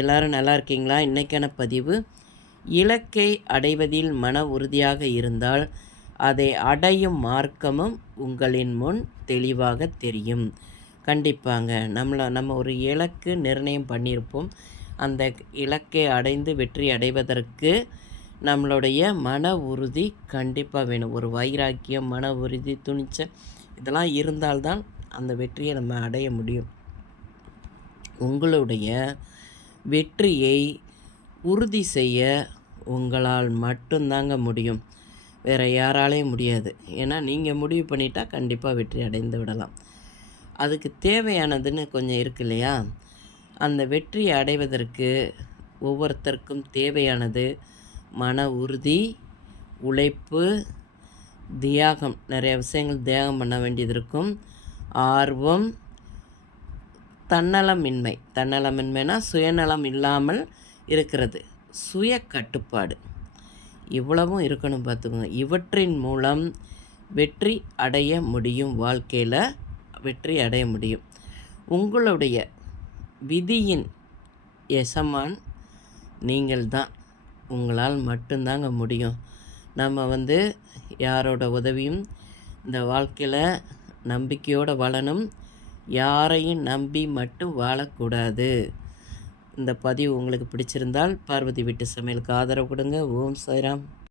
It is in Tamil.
எல்லாரும் நல்லா இருக்கீங்களா? இன்றைக்கான பதிவு, இலக்கை அடைவதில் மன உறுதியாக இருந்தால் அதை அடையும் மார்க்கமும் உங்களின் முன் தெளிவாக தெரியும். கண்டிப்பாங்க. நம்ம ஒரு இலக்கு நிர்ணயம் பண்ணியிருப்போம். அந்த இலக்கை அடைந்து வெற்றி அடைவதற்கு நம்மளுடைய மன உறுதி கண்டிப்பாக வேணும். ஒரு வைராக்கியம், மன உறுதி, துணிச்சல் இதெல்லாம் இருந்தால்தான் அந்த வெற்றியை நம்ம அடைய முடியும். உங்களுடைய வெற்றியை உறுதி செய்ய உங்களால் மட்டும்தாங்க முடியும். வேறு யாராலையும் முடியாது. ஏன்னா நீங்கள் முடிவு பண்ணிட்டா கண்டிப்பாக வெற்றி அடைந்து விடலாம். அதுக்கு தேவையானதுன்னு கொஞ்சம் இருக்கு இல்லையா? அந்த வெற்றியை அடைவதற்கு ஒவ்வொருத்தருக்கும் தேவையானது மன உறுதி, உழைப்பு, தியாகம். நிறைய விஷயங்கள் தியாகம் பண்ண வேண்டியது இருக்கும். ஆர்வம், தன்னலமின்மைனா சுயநலம் இல்லாமல் இருக்கிறது, சுய கட்டுப்பாடு, இவ்வளவும் இருக்கணும் பார்த்துக்கோங்க. இவற்றின் மூலம் வெற்றி அடைய முடியும். வாழ்க்கையில் வெற்றி அடைய முடியும். உங்களுடைய விதியின் எசமான் நீங்கள் தான். உங்களால் மட்டும்தாங்க முடியும். நம்ம யாரோட உதவியும் இந்த வாழ்க்கையில் நம்பிக்கையோடு வாழணும். யாரையும் நம்பி மட்டும் வாழக்கூடாது. இந்த பதிவு உங்களுக்கு பிடிச்சிருந்தால் பார்வதி வீட்டு சமையலுக்கு ஆதரவு கொடுங்க. ஓம் சாய்ராம்.